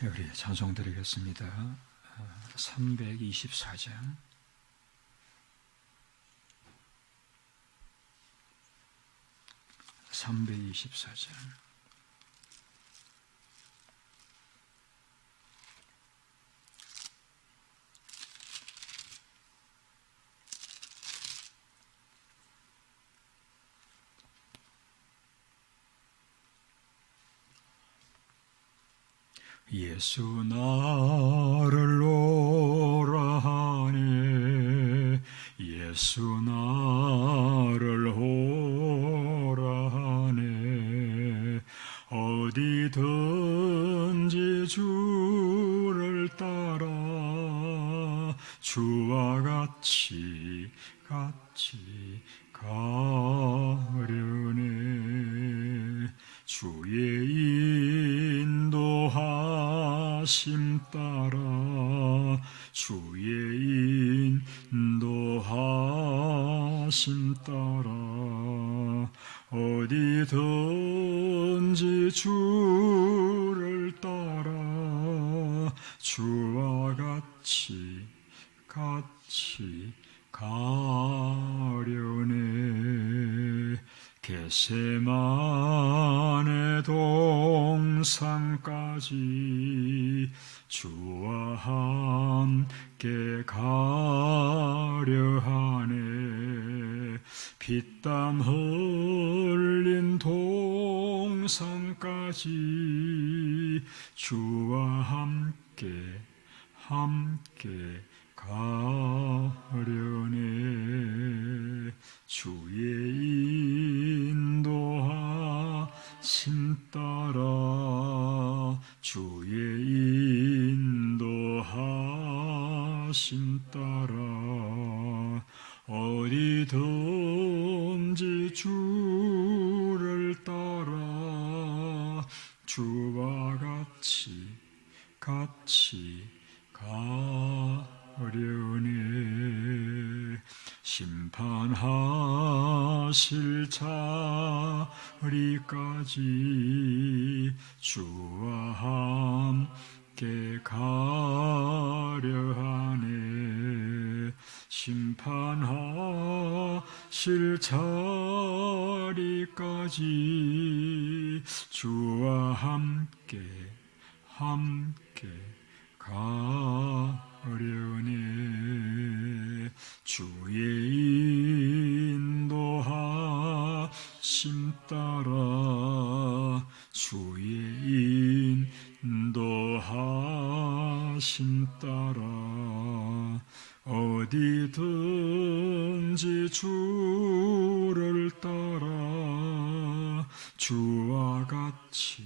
우리 찬송 드리겠습니다. 324장. 예수 나를 오라 하네, 예수 나를 오라 하네. 어디든지 주를 따라 주와 같이 가려네. 주의 인도하심 따라, 주의 인도하심 따라, 어디든지 주를 따라 주와 같이 가려네. 겟세마네 동산까지 주와 함께 가려 하네. 피땀 흘린 동산까지 주와 함께 가려네. 주의 인도하심 따라, 주의 인도하심 따라, 어디든지 주를 따라 주와 같이 가려네. 심판하실 자리까지 주와 함께 가려 하네. 심판하실 자리까지 주와 함께 가려네. 주의 인도하심 따라, 주의 인도하심 따라, 어디든지 주를 따라 주와 같이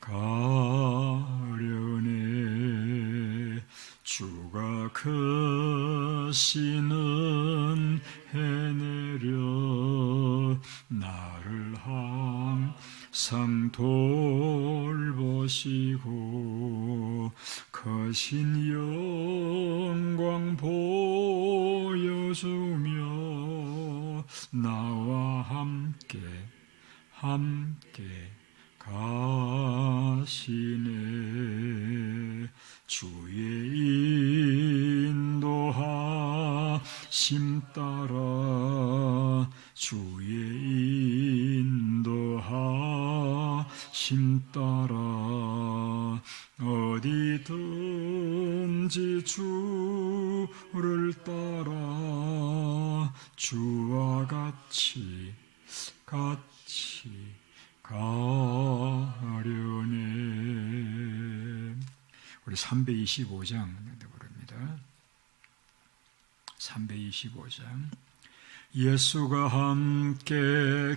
가려네. 주가 크시는 해내려 나를 항상 돌보시고, 크신 영광 보여주며 나와 함께 가시네. 주의 인도하심 따라, 주의 인도하심 따라, 어디든지 주를 따라 주와 같이 가려네. 우리 325장 부릅니다. 325장. 예수가 함께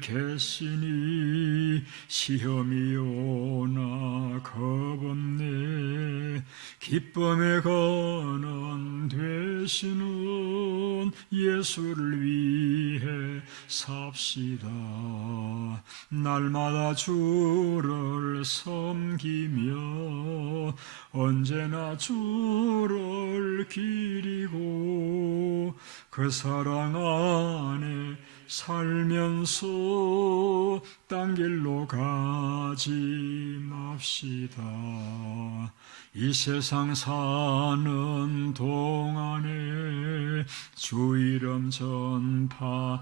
계시니 시험이 오나 겁없네. 기쁨의 근원 되시는 예수를 위해 삽시다. 날마다 주를 섬기며 언제나 주를 기리고 그 사랑 안에 살면서 딴 길로 가지 맙시다. 이 세상 사는 동안에 주 이름 전파하면서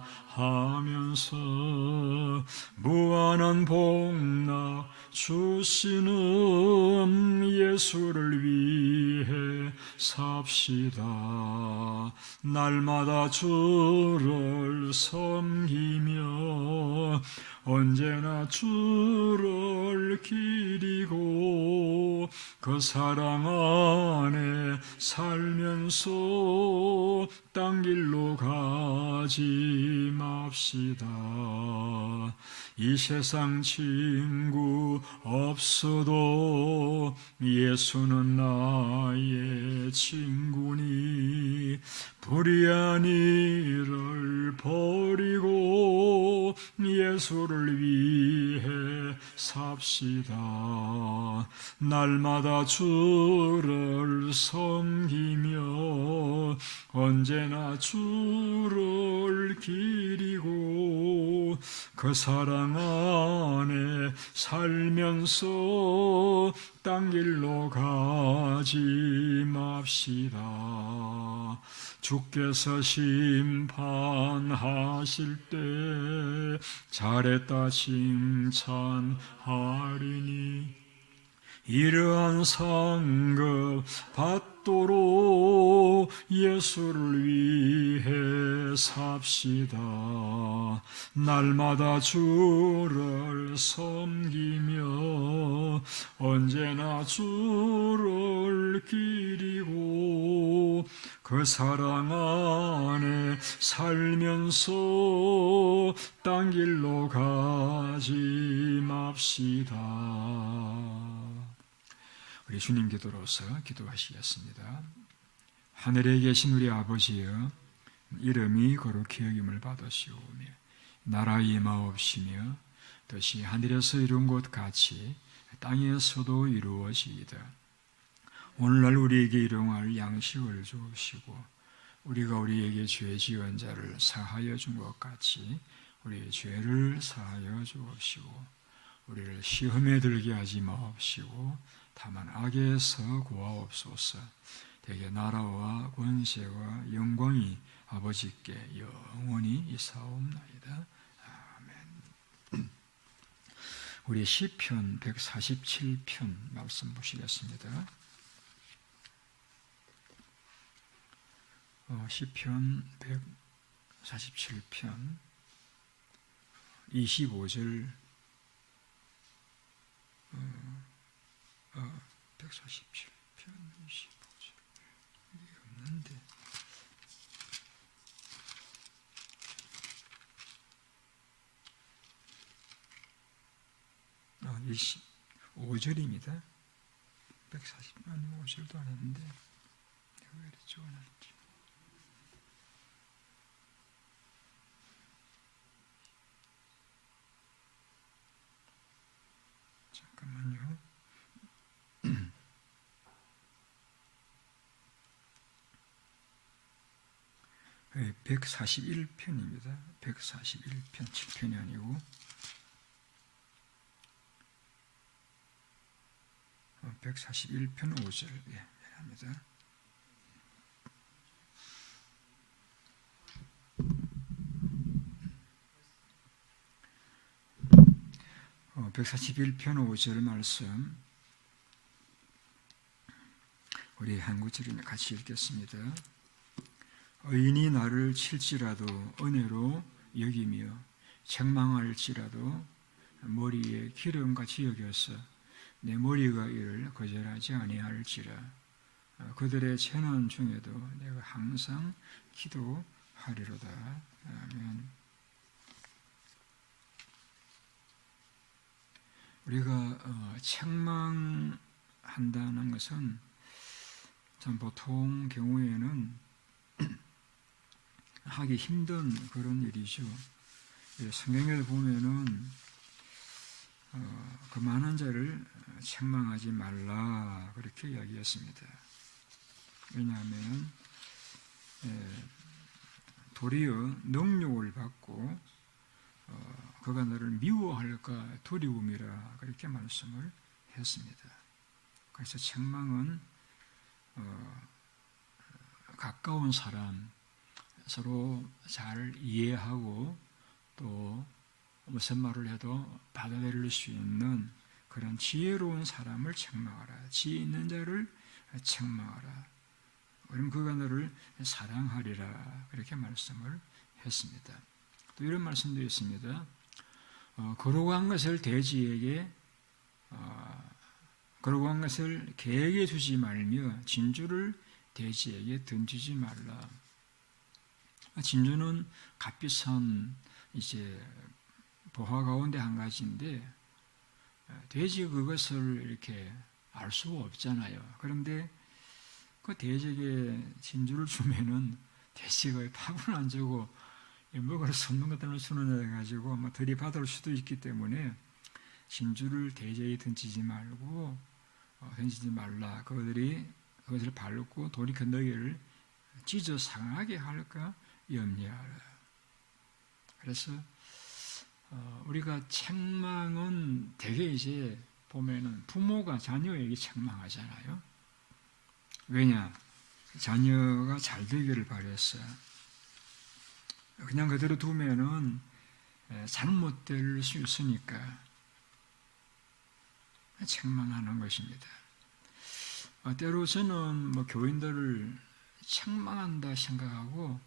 무한한 복락 주시는 예수를 위해 삽시다. 날마다 주를 섬기며 언제나 주를 기리고 그 사랑 안에 살면서 딴 길로 가지 맙시다. 이 세상 친구 없어도 예수는 나의 친구니 불의한 일을 버리고 예수를 위해 삽시다. 날마다 주를 섬기며 언제나 주를 기리고 그 사랑 안에 살면서 딴 길로 가지 맙시다. 주께서 심판하실 때 잘했다 칭찬하리니 이러한 상급 받도록 예수를 위해 삽시다. 날마다 주를 섬기며 언제나 주를 기리고 그 사랑 안에 살면서 딴 길로 가지 맙시다. 우리 주님 기도로서 기도하시겠습니다. 하늘에 계신 우리 아버지여, 이름이 거룩히 여김을 받으시오며 나라의 임하옵시며 뜻이 하늘에서 이룬 것 같이 땅에서도 이루어지이다. 오늘날 우리에게 일용할 양식을 주옵시고 우리가 우리에게 죄 지은 자를 사하여 준 것 같이 우리의 죄를 사하여 주옵시고 우리를 시험에 들게 하지 마옵시고 다만 악에서 구하옵소서. 대개 나라와 권세와 영광이 아버지께 영원히 있사옵나이다. 아멘. 우리 시편 147편 말씀 보시겠습니다. 시편 147편 25절 147편 25절 이게 없는데 25절입니다. 140만 5절도 안 했는데 내가 왜 이렇게 적어놨지? 잠깐만요. 141편입니다. 141편 7편이 아니고 141편 5절 합니다. 어, 141편 5절 말씀 우리 한 구절이나 같이 읽겠습니다. 의인이 나를 칠지라도 은혜로 여기며 책망할지라도 머리에 기름같이 여겨서 내 머리가 이를 거절하지 아니할지라. 그들의 재난 중에도 내가 항상 기도하리로다. 아멘. 우리가 책망한다는 것은 참 보통 경우에는 하기 힘든 그런 일이죠. 성경에도 보면은 그 많은 자를 책망하지 말라 그렇게 이야기했습니다. 왜냐하면 도리어 능욕을 받고 그가 너를 미워할까 두려움이라 그렇게 말씀을 했습니다. 그래서 책망은 가까운 사람, 서로 잘 이해하고 또 무슨 말을 해도 받아들일 수 있는 그런 지혜로운 사람을 책망하라. 지혜 있는 자를 책망하라. 그럼 그가 너를 사랑하리라. 그렇게 말씀을 했습니다. 또 이런 말씀도 있습니다. 거룩한 것을 돼지에게 거룩한 것을 개에게 주지 말며 진주를 돼지에게 던지지 말라. 진주는 값비싼 이제 보화 가운데 한 가지인데 돼지 그것을 이렇게 알 수가 없잖아요. 그런데 그 돼지에게 진주를 주면은 돼지가 밥을 안 주고 먹을 수 없는 것들을 수놓아 가지고 뭐 들이받을 수도 있기 때문에 진주를 돼지에게 던지지 말고 던지지 말라. 그것을 밟고 돌이 건너기를 찢어 상하게 할까 염려하라. 그래서 우리가 책망은 대개 이제 보면은 부모가 자녀에게 책망하잖아요. 왜냐? 자녀가 잘 되기를 바랬어요. 그냥 그대로 두면은 잘못될 수 있으니까 책망하는 것입니다. 때로 저는 교인들을 책망한다 생각하고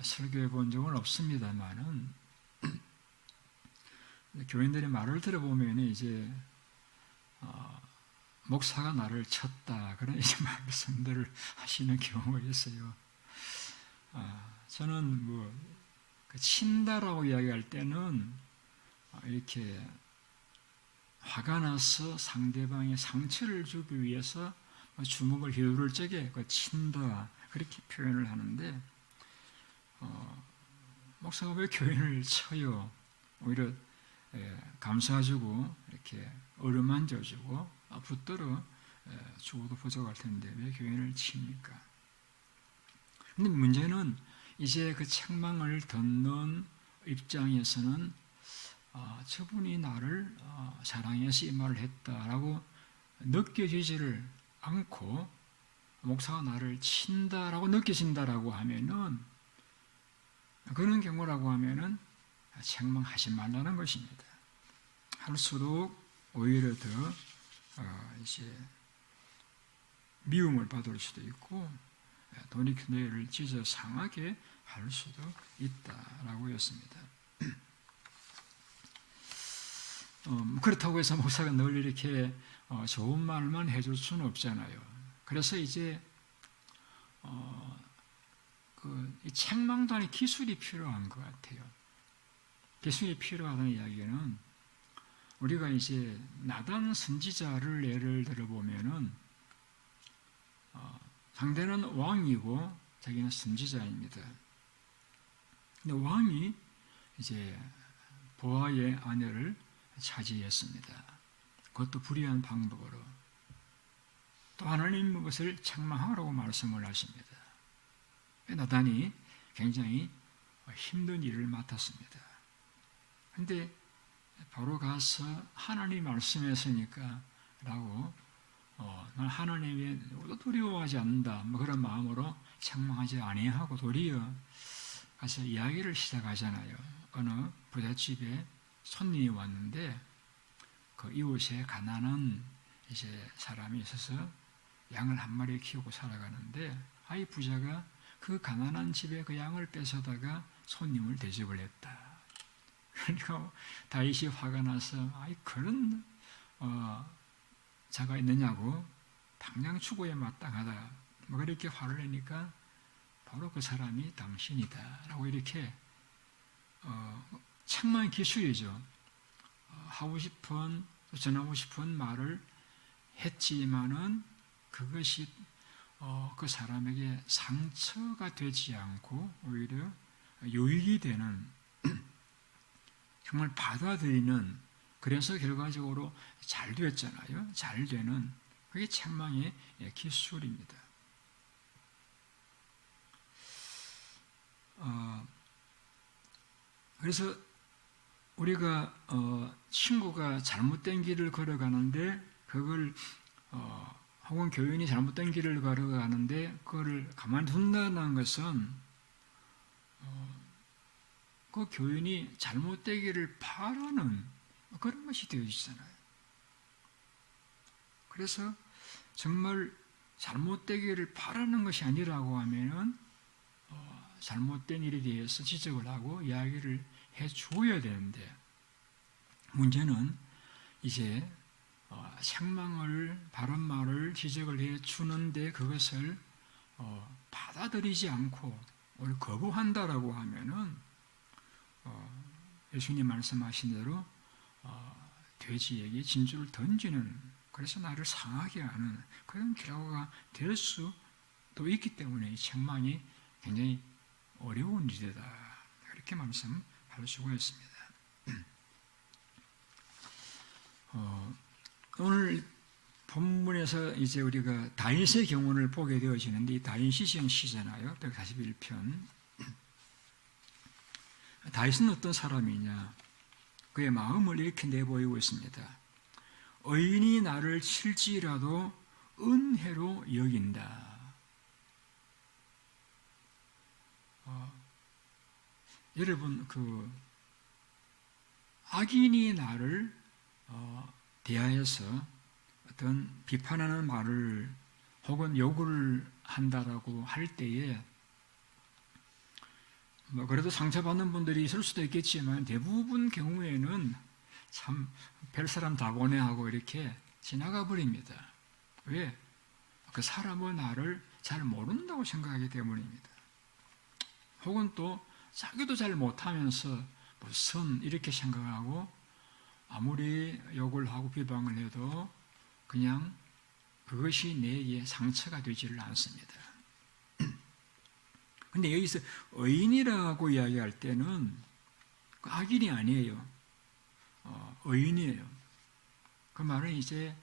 설교해 본 적은 없습니다만은 교인들의 말을 들어보면 이제 목사가 나를 쳤다 그런 이제 말씀들을 하시는 경우가 있어요. 저는 친다라고 이야기할 때는 이렇게 화가 나서 상대방의 상처를 주기 위해서 주먹을 휘두를 적에 친다 그렇게 표현을 하는데 목사가 왜 교인을 쳐요? 오히려 감싸주고 이렇게 어루만져주고 붙들어 주고도 부족할 텐데 왜 교인을 칩니까? 근데 문제는 이제 그 책망을 듣는 입장에서는 저분이 나를 사랑해서 이 말을 했다라고 느껴지지를 않고 목사가 나를 친다라고 느껴진다라고 하면은 그런 경우라고 하면은 책망하지 말라는 것입니다. 할수록 오히려 더 이제 미움을 받을 수도 있고 돌이켜내를 찢어 상하게 할 수도 있다라고 했습니다. 그렇다고 해서 목사가 늘 이렇게 좋은 말만 해줄 수는 없잖아요. 그래서 이제 이 책망도 아닌 기술이 필요한 것 같아요. 기술이 필요하다는 이야기는 우리가 이제 나단 선지자를 예를 들어보면은 상대는 왕이고 자기는 선지자입니다. 근데 왕이 이제 보아의 아내를 차지했습니다. 그것도 불의한 방법으로. 또 하나님은 그것을 책망하라고 말씀을 하십니다. 나단이 굉장히 힘든 일을 맡았습니다. 그런데 바로 가서 하나님 말씀했으니까 라고 난 하나님의 두려워하지 않는다 그런 마음으로 책망하지 아니하고 도리어 가서 이야기를 시작하잖아요. 어느 부잣집에 손님이 왔는데 그 이웃에 가난한 이제 사람이 있어서 양을 한 마리 키우고 살아가는데 이 부자가 그 가난한 집에 그 양을 뺏어다가 손님을 대접을 했다. 그러니까 다윗이 화가 나서 그런 자가 있느냐고 당장 추구에 마땅하다 그렇게 화를 내니까 바로 그 사람이 당신이다 라고 이렇게 책망의 기술이죠. 하고 싶은 전하고 싶은 말을 했지만은 그것이 그 사람에게 상처가 되지 않고 오히려 유익이 되는 정말 받아들이는 그래서 결과적으로 잘 됐잖아요. 잘 되는 그게 책망의 기술입니다. 그래서 우리가 친구가 잘못된 길을 걸어가는데 그걸 혹은 교인이 잘못된 길을 걸어가는데 그걸 가만히 둔다는 것은 그 교인이 잘못되기를 바라는 그런 것이 되어지잖아요. 그래서 정말 잘못되기를 바라는 것이 아니라고 하면은 잘못된 일에 대해서 지적을 하고 이야기를 해 주어야 되는데 문제는 이제 책망을 바른 말을 지적을 해 주는데 그것을 받아들이지 않고 오히려 거부한다라고 하면은 예수님 말씀하신 대로 돼지에게 진주를 던지는 그래서 나를 상하게 하는 그런 결과가 될 수도 있기 때문에 이 책망이 굉장히 어려운 일이다. 그렇게 말씀할 수가 있습니다. 오늘 본문에서 이제 우리가 다윗의 경우를 보게 되어지는데 이 다윗이 지은 시잖아요. 141편. 다윗은 어떤 사람이냐? 그의 마음을 이렇게 내보이고 있습니다. 의인이 나를 칠지라도 은혜로 여긴다. 여러분 악인이 나를 대하여서 어떤 비판하는 말을 혹은 욕을 한다라고 할 때에 그래도 상처받는 분들이 있을 수도 있겠지만 대부분 경우에는 참 별사람 다 보내 하고 이렇게 지나가 버립니다. 왜? 그 사람은 나를 잘 모른다고 생각하기 때문입니다. 혹은 또 자기도 잘 못하면서 무슨 이렇게 생각하고 아무리 욕을 하고 비방을 해도 그냥 그것이 내게 상처가 되지를 않습니다. 근데 여기서 의인이라고 이야기할 때는 악인이 아니에요. 의인이에요. 그 말은 이제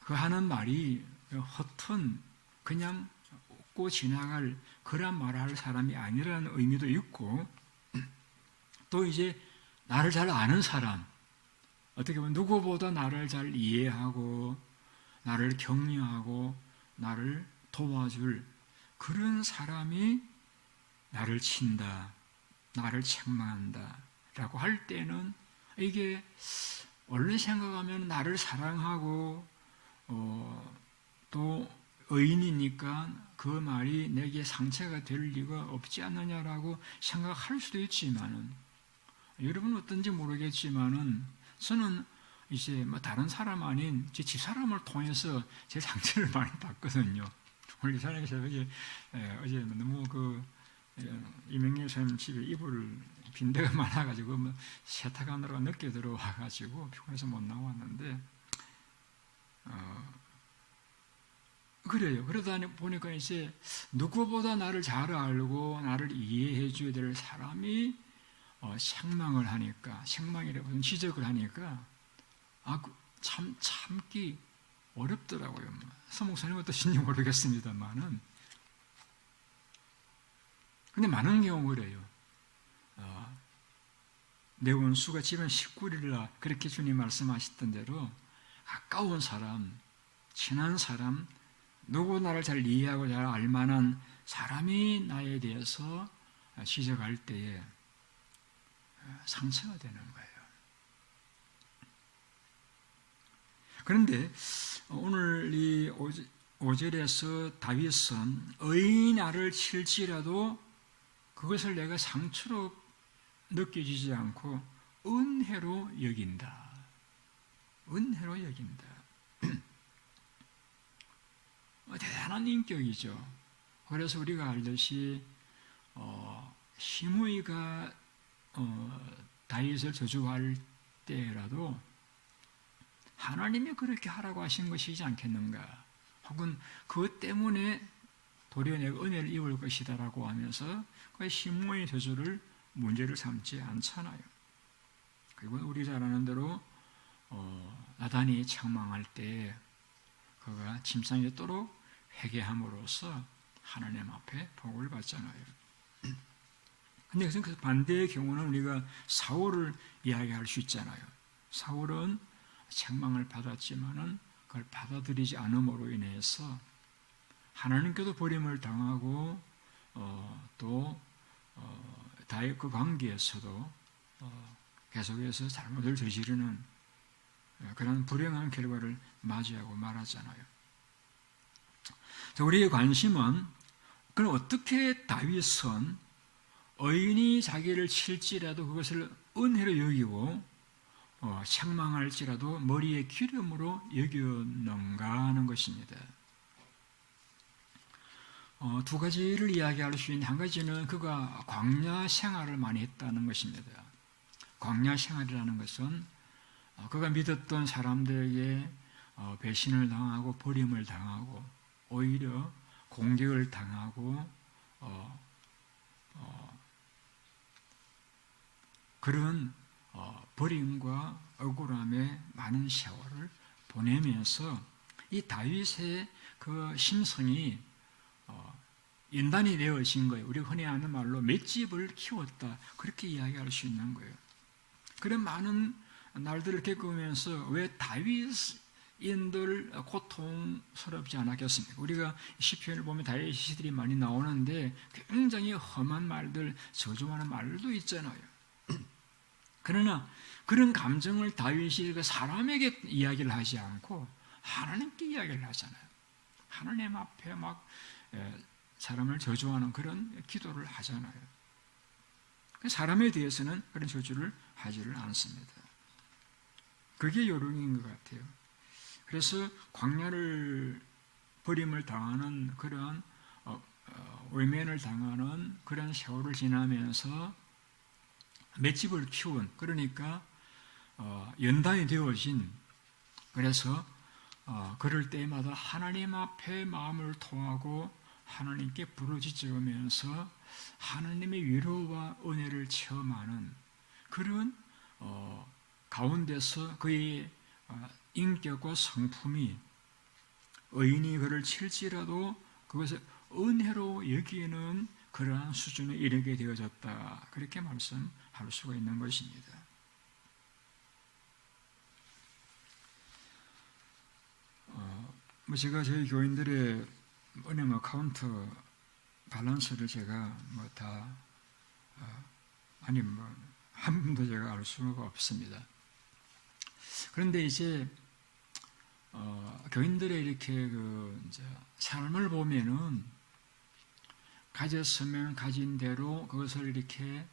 그 하는 말이 허튼 그냥 웃고 지나갈 그런 말을 할 사람이 아니라는 의미도 있고 또 이제 나를 잘 아는 사람 어떻게 보면 누구보다 나를 잘 이해하고 나를 격려하고 나를 도와줄 그런 사람이 나를 친다, 나를 책망한다 라고 할 때는 이게 원래 생각하면 나를 사랑하고 또 의인이니까 그 말이 내게 상처가 될 리가 없지 않느냐라고 생각할 수도 있지만은 여러분은 어떤지 모르겠지만은 저는 이제 다른 사람 아닌 제 집사람을 통해서 제 상처를 많이 받거든요. 우리 사람이 새벽에 어제 너무 이명렬 선생님 집에 이불 빈대가 많아가지고 세탁하느라고 늦게 들어와가지고 피곤해서 못 나왔는데 그래요. 그러다 보니까 이제 누구보다 나를 잘 알고 나를 이해해 줘야 될 사람이 책망을 하니까 책망이라고 지적을 하니까 참 참기 어렵더라고요. 서목사님 어떠신지 모르겠습니다만은 근데 많은 경우 그래요. 내 원수가 집안 식구리라 그렇게 주님 말씀하셨던 대로 가까운 사람, 친한 사람, 누구 나를 잘 이해하고 잘 알만한 사람이 나에 대해서 지적할 때에 상처가 되는 거예요. 그런데 오늘 이 5절에서 다윗은 의인이 나를 칠지라도 그것을 내가 상처로 느껴지지 않고 은혜로 여긴다. 은혜로 여긴다. 대단한 인격이죠. 그래서 우리가 알듯이 시므이가 다윗을 저주할 때라도 하나님이 그렇게 하라고 하신 것이지 않겠는가? 혹은 그것 때문에 도리어 내가 은혜를 입을 것이다라고 하면서 그 시므이의 저주를 문제를 삼지 않잖아요. 그리고 우리 잘 아는 대로 나단이 책망할 때 그가 침상에 떠도록 회개함으로써 하나님 앞에 복을 받잖아요. 근데 그 반대의 경우는 우리가 사울을 이야기할 수 있잖아요. 사울은 책망을 받았지만은 그걸 받아들이지 않음으로 인해서 하나님께도 버림을 당하고 또 다윗과 관계에서도 계속해서 잘못을 저지르는 그런 불행한 결과를 맞이하고 말하잖아요. 우리의 관심은 그럼 어떻게 다윗은 의인이 자기를 칠지라도 그것을 은혜로 여기고 책망할지라도 머리에 기름으로 여겼는가 하는 것입니다. 두 가지를 이야기할 수 있는 한 가지는 그가 광야 생활을 많이 했다는 것입니다. 광야 생활이라는 것은 그가 믿었던 사람들에게 배신을 당하고 버림을 당하고 오히려 공격을 당하고 그런 버림과 억울함에 많은 세월을 보내면서 이 다윗의 그 심성이 연단이 되어진 거예요. 우리가 흔히 하는 말로 맷집을 키웠다. 그렇게 이야기할 수 있는 거예요. 그런 많은 날들을 겪으면서 왜 다윗인들 고통스럽지 않았겠습니까? 우리가 시편을 보면 다윗의 시들이 많이 나오는데 굉장히 험한 말들, 저주하는 말도 있잖아요. 그러나 그런 감정을 다윗이 그 사람에게 이야기를 하지 않고 하나님께 이야기를 하잖아요. 하나님 앞에 막 사람을 저주하는 그런 기도를 하잖아요. 사람에 대해서는 그런 저주를 하지를 않습니다. 그게 요령인 것 같아요. 그래서 광야를 버림을 당하는 그런 외면을 당하는 그런 세월을 지나면서 맷집을 키운, 그러니까 연단이 되어진, 그래서 그럴 때마다 하나님 앞에 마음을 통하고 하나님께 부르짖으면서 하나님의 위로와 은혜를 체험하는 그런 가운데서 그의 인격과 성품이 의인이 그를 칠지라도 그것을 은혜로 여기는 그러한 수준에 이르게 되어졌다. 그렇게 말씀할 수가 있는 것입니다. 제가 저희 교인들의 은행 어카운트 밸런스를 제가 한 분도 제가 알 수가 없습니다. 그런데 이제 교인들의 이렇게 이제 삶을 보면은 가졌으면 가진 대로 그것을 이렇게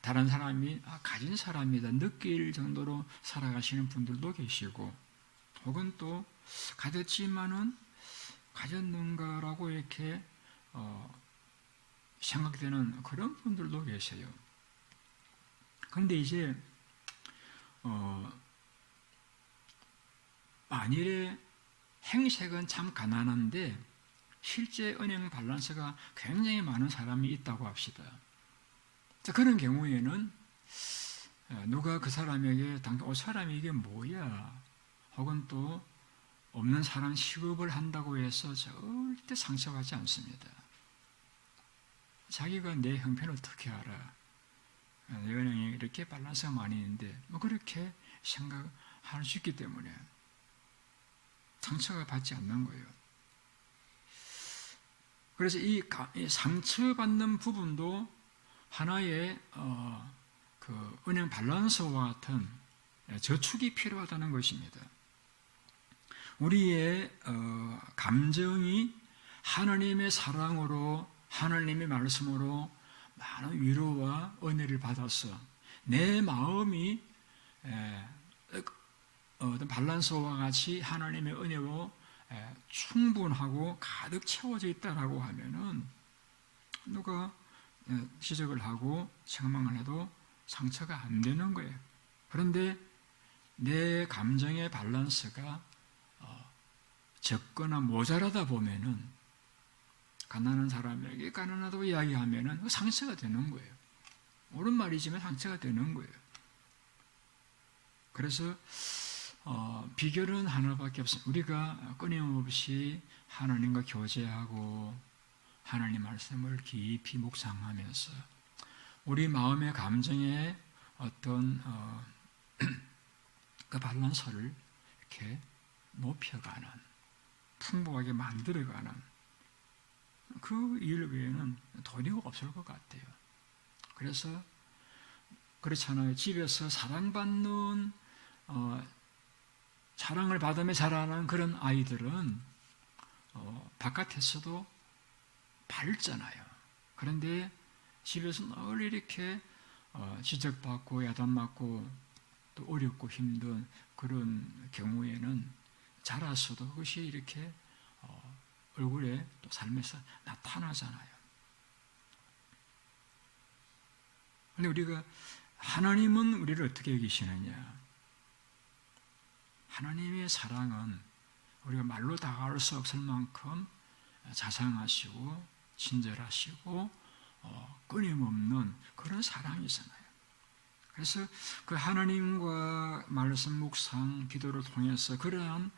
다른 사람이 가진 사람이다 느낄 정도로 살아가시는 분들도 계시고, 혹은 또 가졌지만은 가졌는가라고 이렇게 생각되는 그런 분들도 계세요. 그런데 이제 만일에 행색은 참 가난한데 실제 은행 밸런스가 굉장히 많은 사람이 있다고 합시다. 그런 경우에는 누가 그 사람에게 사람이 이게 뭐야, 혹은 또 없는 사람 취급을 한다고 해서 절대 상처받지 않습니다. 자기가 내 형편을 어떻게 알아? 내 은행에 이렇게 밸런스가 많이 있는데 그렇게 생각할 수 있기 때문에 상처가 받지 않는 거예요. 그래서 이 상처받는 부분도 하나의 그 은행 밸런스와 같은 저축이 필요하다는 것입니다. 우리의 감정이 하나님의 사랑으로, 하나님의 말씀으로 많은 위로와 은혜를 받아서 내 마음이 어떤 밸런스와 같이 하나님의 은혜로 충분하고 가득 채워져 있다라고 하면은 누가 지적을 하고 책망을 해도 상처가 안 되는 거예요. 그런데 내 감정의 밸런스가 적거나 모자라다 보면은 가난한 사람에게 가난하다고 이야기하면은 상처가 되는 거예요. 옳은 말이지만 상처가 되는 거예요. 그래서 비결은 하나밖에 없습니다. 우리가 끊임없이 하나님과 교제하고 하나님 말씀을 깊이 묵상하면서 우리 마음의 감정에 어떤 그 밸런스를 이렇게 높여가는, 풍부하게 만들어가는 그 일 외에는 도리가 없을 것 같아요. 그래서 그렇잖아요. 집에서 사랑받는 사랑을 받으며 자라는 그런 아이들은 바깥에서도 밝잖아요. 그런데 집에서 늘 이렇게 지적받고 야단맞고 또 어렵고 힘든 그런 경우에는 자라서도 그것이 이렇게 얼굴에 또 삶에서 나타나잖아요. 그런데 우리가 하나님은 우리를 어떻게 여기시느냐? 하나님의 사랑은 우리가 말로 다가갈 수 없을 만큼 자상하시고 친절하시고 끊임없는 그런 사랑이잖아요. 그래서 그 하나님과 말씀 묵상 기도를 통해서 그러한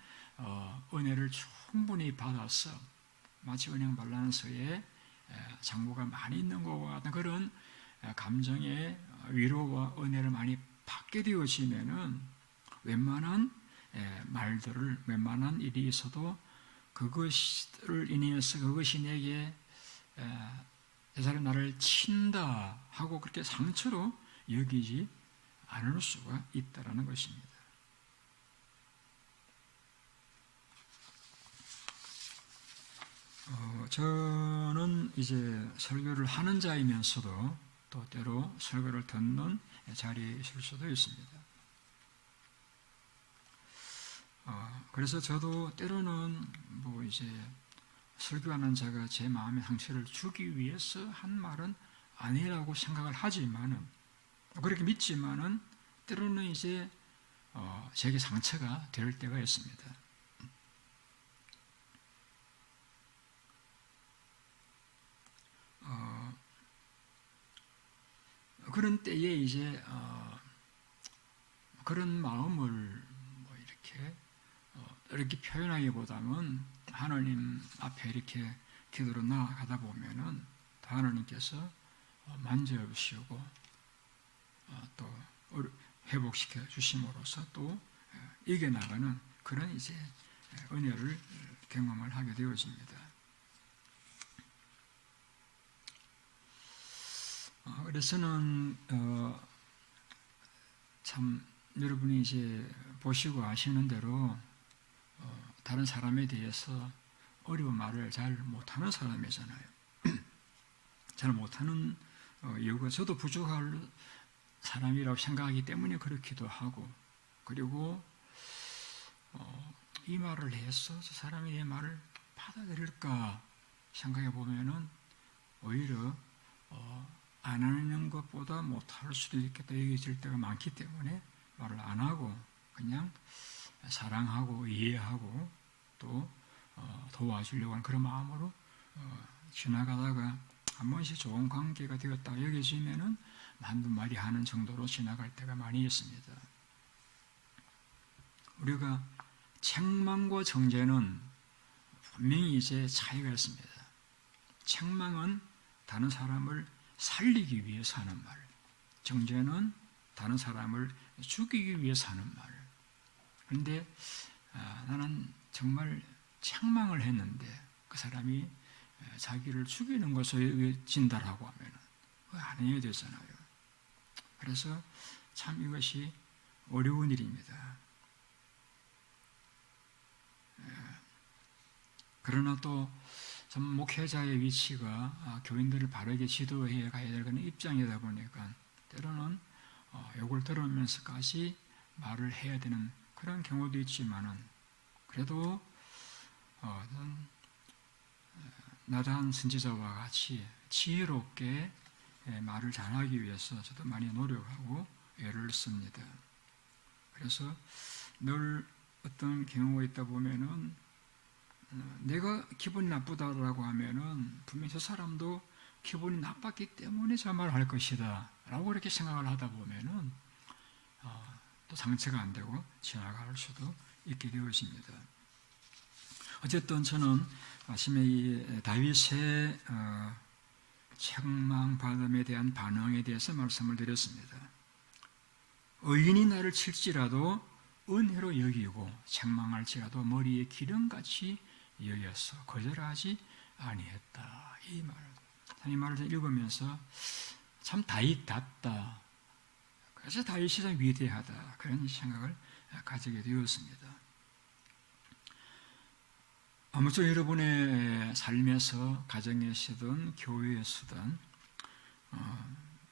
은혜를 충분히 받아서 마치 은행 발란서에 장부가 많이 있는 것과 같은 그런 감정의 위로와 은혜를 많이 받게 되어지면은 웬만한 말들을, 웬만한 일이 있어도 그것을 인해서 그것이 내게 이 사람이 나를 친다 하고 그렇게 상처로 여기지 않을 수가 있다는 것입니다. 저는 이제 설교를 하는 자이면서도 또 때로 설교를 듣는 자리에 있을 수도 있습니다. 그래서 저도 때로는 뭐 이제 설교하는 자가 제 마음의 상처를 주기 위해서 한 말은 아니라고 생각을 하지만은, 그렇게 믿지만은 때로는 이제 제게 상처가 될 때가 있습니다. 그런 때에 이제 그런 마음을 뭐 이렇게 표현하기보다는 하나님 앞에 이렇게 기도로 나아가다 보면은 하나님께서 만져주시고 또 회복시켜 주심으로써 또 이겨나가는 그런 이제 은혜를 경험을 하게 되어집니다. 그래서는 참 여러분이 이제 보시고 아시는 대로 다른 사람에 대해서 어려운 말을 잘 못하는 사람이잖아요. 잘 못하는 이유가 저도 부족할 사람이라고 생각하기 때문에 그렇기도 하고, 그리고 이 말을 해서 저 사람이 내 말을 받아들일까 생각해 보면은 오히려 안 하는 것보다 못할 수도 있겠다 여겨질 때가 많기 때문에 말을 안 하고 그냥 사랑하고 이해하고 또 도와주려고 하는 그런 마음으로 지나가다가 한 번씩 좋은 관계가 되었다 여겨지면은 한두 마디 하는 정도로 지나갈 때가 많이 있습니다. 우리가 책망과 정죄는 분명히 이제 차이가 있습니다. 책망은 다른 사람을 살리기 위해서 하는 말, 정죄는 다른 사람을 죽이기 위해서 하는 말. 그런데 나는 정말 책망을 했는데 그 사람이 자기를 죽이는 것을 진다라고 하면 그거 안 해야 되잖아요. 그래서 참 이것이 어려운 일입니다. 그러나 또 목회자의 위치가 교인들을 바르게 지도해 가야 될 그런 입장이다 보니까 때로는 욕을 들으면서까지 말을 해야 되는 그런 경우도 있지만은 그래도 나단 선지자와 같이 지혜롭게 말을 잘하기 위해서 저도 많이 노력하고 애를 씁니다. 그래서 늘 어떤 경우가 있다 보면은 내가 기분이 나쁘다라고 하면은 분명히 저 사람도 기분이 나빴기 때문에 저 말을 할 것이다 라고 이렇게 생각을 하다 보면은 또 상처가 안 되고 지나갈 수도 있게 되어집니다. 어쨌든 저는 아침에 이 다윗의 책망받음에 대한 반응에 대해서 말씀을 드렸습니다. 의인이 나를 칠지라도 은혜로 여기고 책망할지라도 머리에 기름같이 여겼어 거절하지 아니했다. 이 말을 읽으면서 참 다윗답다. 그래서 다윗이 참 위대하다. 그런 생각을 가지게 되었습니다. 아무쪼록 여러분의 삶에서 가정에서든 교회에서든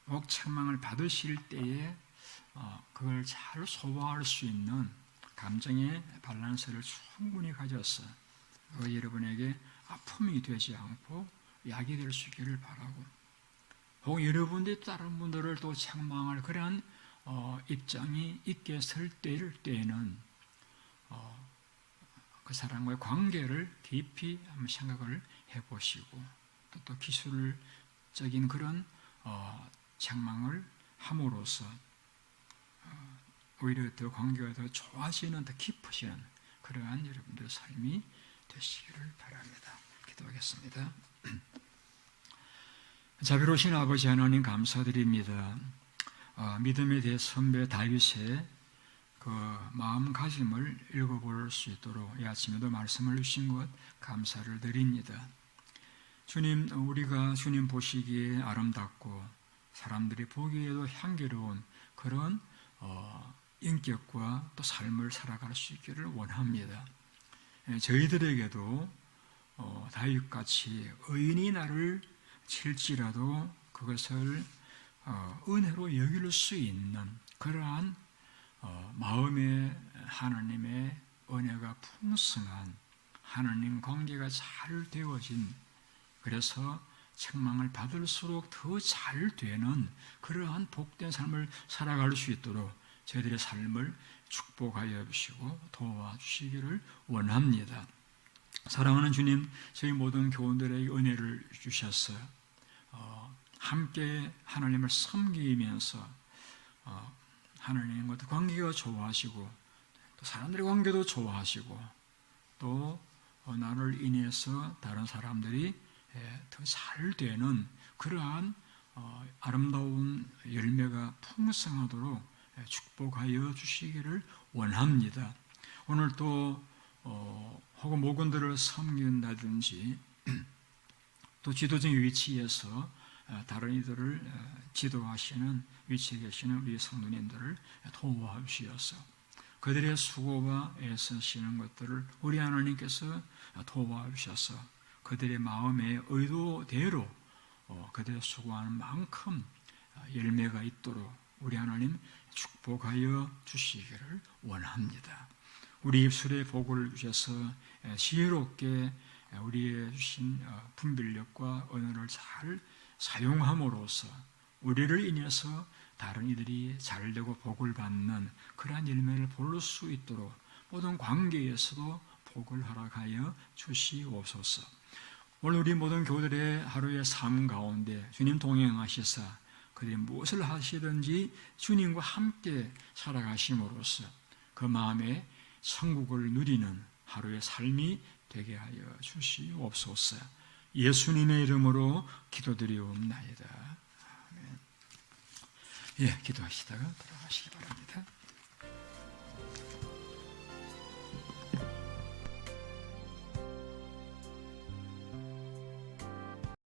꼭 책망을 받으실 때에 그걸 잘 소화할 수 있는 감정의 밸런스를 충분히 가져서 여러분에게 아픔이 되지 않고 약이 될 수 있기를 바라고, 혹은 여러분들이 다른 분들을 또 책망할 그러한 입장이 있게 설 때에는 그 사람과의 관계를 깊이 한번 생각을 해보시고 또 기술적인 그런 책망을 함으로써 오히려 더 관계가 더 좋아지는, 더 깊어지는 그러한 여러분들의 삶이 되시기를 바랍니다. 기도하겠습니다. 자비로우신 아버지 하나님 감사드립니다. 믿음에 대해 선배 다윗의 그 마음가짐을 읽어볼 수 있도록 이 아침에도 말씀을 주신 것 감사를 드립니다. 주님, 우리가 주님 보시기에 아름답고 사람들이 보기에도 향기로운 그런 인격과 또 삶을 살아갈 수 있기를 원합니다. 저희들에게도 다윗같이 의인이 나를 칠지라도 그것을 은혜로 여길 수 있는 그러한 마음에 하나님의 은혜가 풍성한 하나님 관계가 잘 되어진, 그래서 책망을 받을수록 더 잘 되는 그러한 복된 삶을 살아갈 수 있도록 저희들의 삶을 축복하여 주시고 도와주시기를 원합니다. 사랑하는 주님, 저희 모든 교원들에게 은혜를 주셔서 함께 하나님을 섬기면서 하나님과 관계가 좋아하시고 또 사람들의 관계도 좋아하시고 또 나를 인해서 다른 사람들이 더 잘 되는 그러한 아름다운 열매가 풍성하도록 축복하여 주시기를 원합니다. 오늘 또 혹은 목원들을 섬긴다든지 또 지도적인 위치에서 다른 이들을 지도하시는 위치에 계시는 우리 성도님들을 도와주시어서 그들의 수고와 애쓰시는 것들을 우리 하나님께서 도와주셔서 그들의 마음의 의도대로 그들의 수고하는 만큼 열매가 있도록 우리 하나님 축복하여 주시기를 원합니다. 우리 입술에 복을 주셔서 지혜롭게 우리의 주신 분별력과 언어를 잘 사용함으로써 우리를 인해서 다른 이들이 잘되고 복을 받는 그러한 열매를 볼 수 있도록 모든 관계에서도 복을 허락하여 주시옵소서. 오늘 우리 모든 교우들의 하루의 삶 가운데 주님 동행하시사 그들이 무엇을 하시든지 주님과 함께 살아가심으로써 그 마음에 천국을 누리는 하루의 삶이 되게 하여 주시옵소서. 예수님의 이름으로 기도드리옵나이다. 아멘. 기도하시다가 돌아가시기 바랍니다.